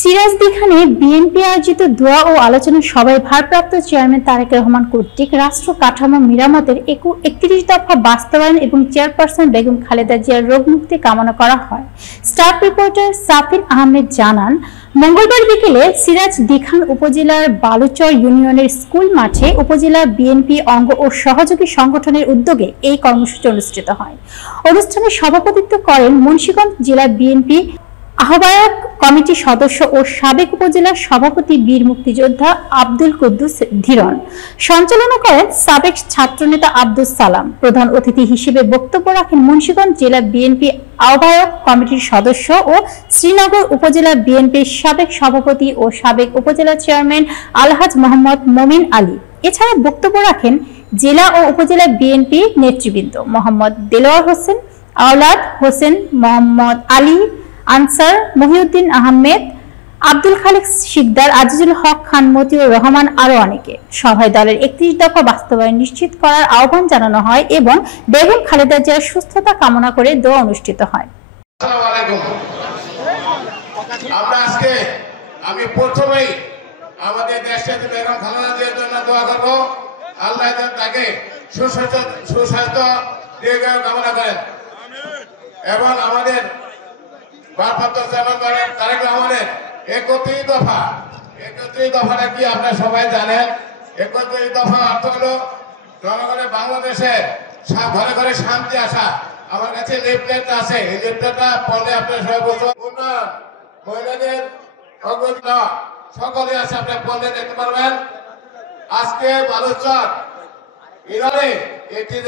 সিরাজদিখানে BNP আয়োজিত দোয়া ও আলোচনা সভায় ভারপ্রাপ্ত চেয়ারম্যান তারেক রহমান কর্তৃক রাষ্ট্র কাঠামো মেরামতের ৩১ দফা বাস্তবায়ন এবং চেয়ারপারসন বেগম খালেদা জিয়ার রোগমুক্তি কামনা করা হয়। স্টাফ রিপোর্টার সাফিন আহমেদ জানান, মঙ্গলবার বিকেলে সিরাজদিখান উপজেলার বালুচর ইউনিয়নের স্কুল মাঠে উপজেলা বিএনপি অঙ্গ ও সহযোগী সংগঠনের উদ্যোগে এই কর্মসূচি অনুষ্ঠিত হয়। অনুষ্ঠানে সভাপতিত্ব করেন মুন্সিগঞ্জ জেলা বিএনপি আহ্বায়ক কমিটির সদস্য ও সাবেক উপজেলা সভাপতি বীর মুক্তিযোদ্ধা আব্দুল কুদ্দুস ধীরন। সঞ্চালনা করেন সাবেক ছাত্রনেতা আব্দুস সালাম। প্রধান অতিথি হিসেবে বক্তব্য রাখেন মুন্সিগঞ্জ জেলা বিএনপি আহ্বায়ক কমিটির সদস্য ও শ্রীনগর উপজেলা বিএনপির সাবেক সভাপতি ও সাবেক উপজেলা চেয়ারম্যান আলহাজ মোহাম্মদ মমিন আলী। এছাড়া বক্তব্য রাখেন জেলা ও উপজেলা বিএনপি নেতৃবৃন্দ মোহাম্মদ দেলোয়ার হোসেন, আওলাদ হোসেন, মোহাম্মদ আলী আনসার, মহিউদ্দিন আহমেদ, আব্দুল খালেক শিকদার, আজিজুল হক খান, মতিউর রহমান আরো অনেকে। সভায় দলের ৩১ দফা বাস্তবায়ন নিশ্চিত করার আহ্বান জানানো হয় এবং বেগম খালেদা জিয়ার সুস্থতা কামনা করে দোয়া অনুষ্ঠিত হয়। আমি প্রথমেই আমাদের দেশের বেগম খালেদা জিয়ার জন্য দোয়া করব, আল্লাহ তাকে সুস্বাস্থ্য দীর্ঘায়ু কামনা করেন এবং আমাদের ভারপ্রাপ্ত চেয়ারম্যান তারেক রহমানের ৩১ দফাটা কি আপনারা সবাই জানেন? ৩১ দফা অর্থ হলো জনগণের বাংলাদেশে ঘরে ঘরে শান্তি আসা। আমার কাছে লিফলেট আছে, এই লিফলেটটা পড়লে আপনারা সবাই বলছেন উন্নয়ন, মহিলাদের অগ্রতা সকলে আছে, আপনারা পড়লে দেখতে পারবেন। আজকে বালুচর ইরানে একটি